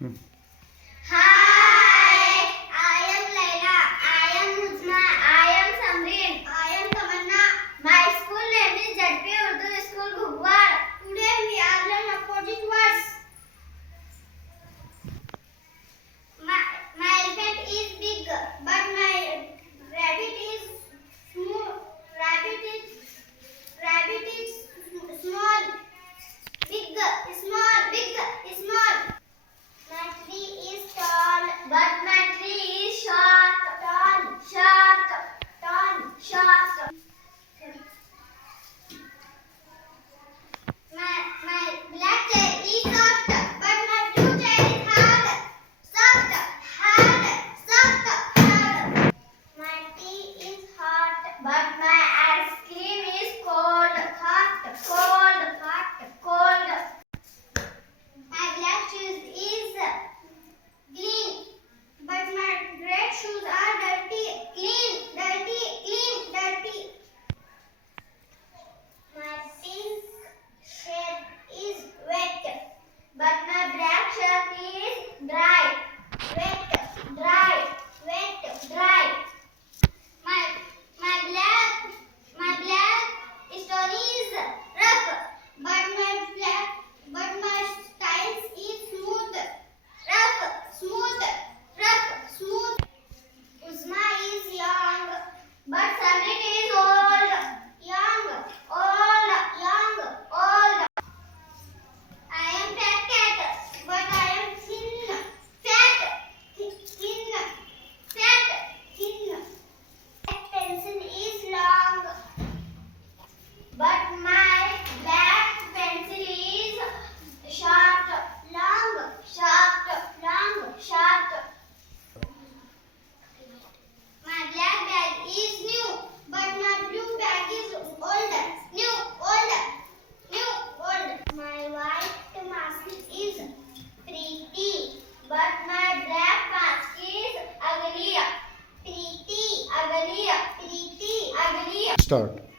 Hmm. Hi, I am Laila. I am Mujma. I am Samrin. I am Tamanna. My school name is ZP Urdu School Gugwad. Today we are learning opposite words. My elephant is big, but my rabbit is small. Rabbit is small. Big, small, big, small. My tree is tall, but my tree is short. Tall, short, tall, short. My black chair is soft, but my blue chair is hard. Soft, hard, soft, hard. My tea is hot, but my ice cream is cold. Hot, cold, hot, cold. My black shoes is clean, but my red shoes are dirty. Clean, dirty, clean, dirty. My pink shirt is wet, but my black shirt is dry. Wet, dry, wet, dry. My my black stone is rough, but my tiles is smooth. Rough, smooth, rough, smooth. Uzma is young, but Samit is old. Young, old, young, old. I am fat cat, but I am thin. Fat, thin, fat, thin. Black pencil is long, but my black pencil is short. Long, short, long, short. My black bag is new, but my blue bag is old. New, old, new, old. My white mask is pretty, but my black mask is ugly. Pretty, ugly, pretty, ugly. Start.